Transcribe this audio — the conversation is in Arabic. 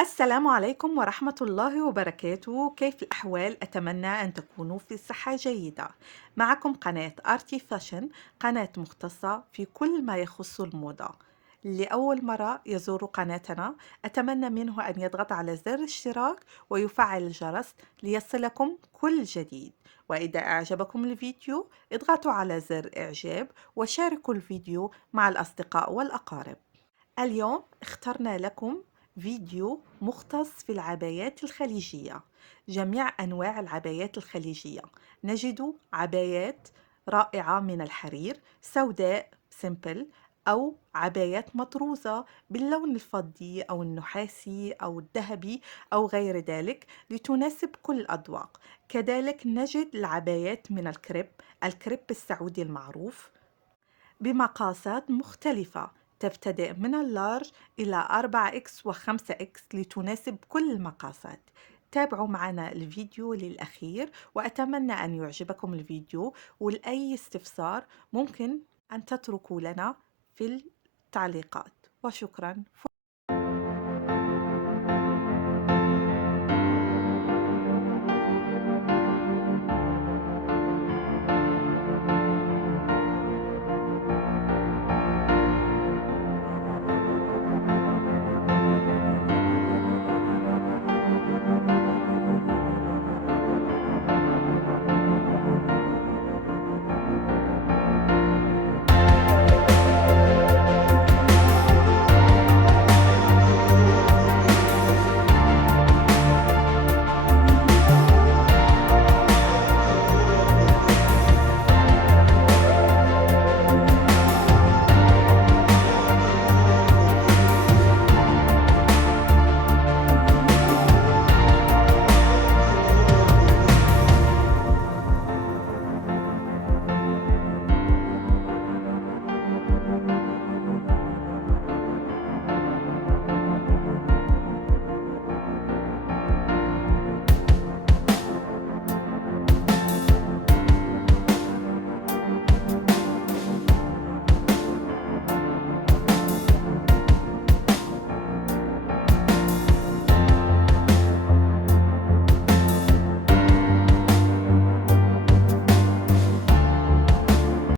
السلام عليكم ورحمة الله وبركاته. كيف الأحوال؟ أتمنى أن تكونوا في صحة جيدة. معكم قناة آرتي فاشن، قناة مختصة في كل ما يخص الموضة. لأول مرة يزور قناتنا، أتمنى منه أن يضغط على زر الاشتراك ويفعل الجرس ليصلكم كل جديد. وإذا أعجبكم الفيديو اضغطوا على زر إعجاب وشاركوا الفيديو مع الأصدقاء والأقارب. اليوم اخترنا لكم فيديو مختص في العبايات الخليجية، جميع أنواع العبايات الخليجية. نجد عبايات رائعة من الحرير، سوداء سيمبل، أو عبايات مطروزة باللون الفضي أو النحاسي أو الذهبي أو غير ذلك لتناسب كل الأذواق. كذلك نجد العبايات من الكريب السعودي المعروف بمقاسات مختلفة، تبتدئ من اللارج إلى 4X و 5X لتناسب كل المقاسات. تابعوا معنا الفيديو للأخير وأتمنى أن يعجبكم الفيديو، ولأي استفسار ممكن أن تتركوا لنا في التعليقات. وشكرا.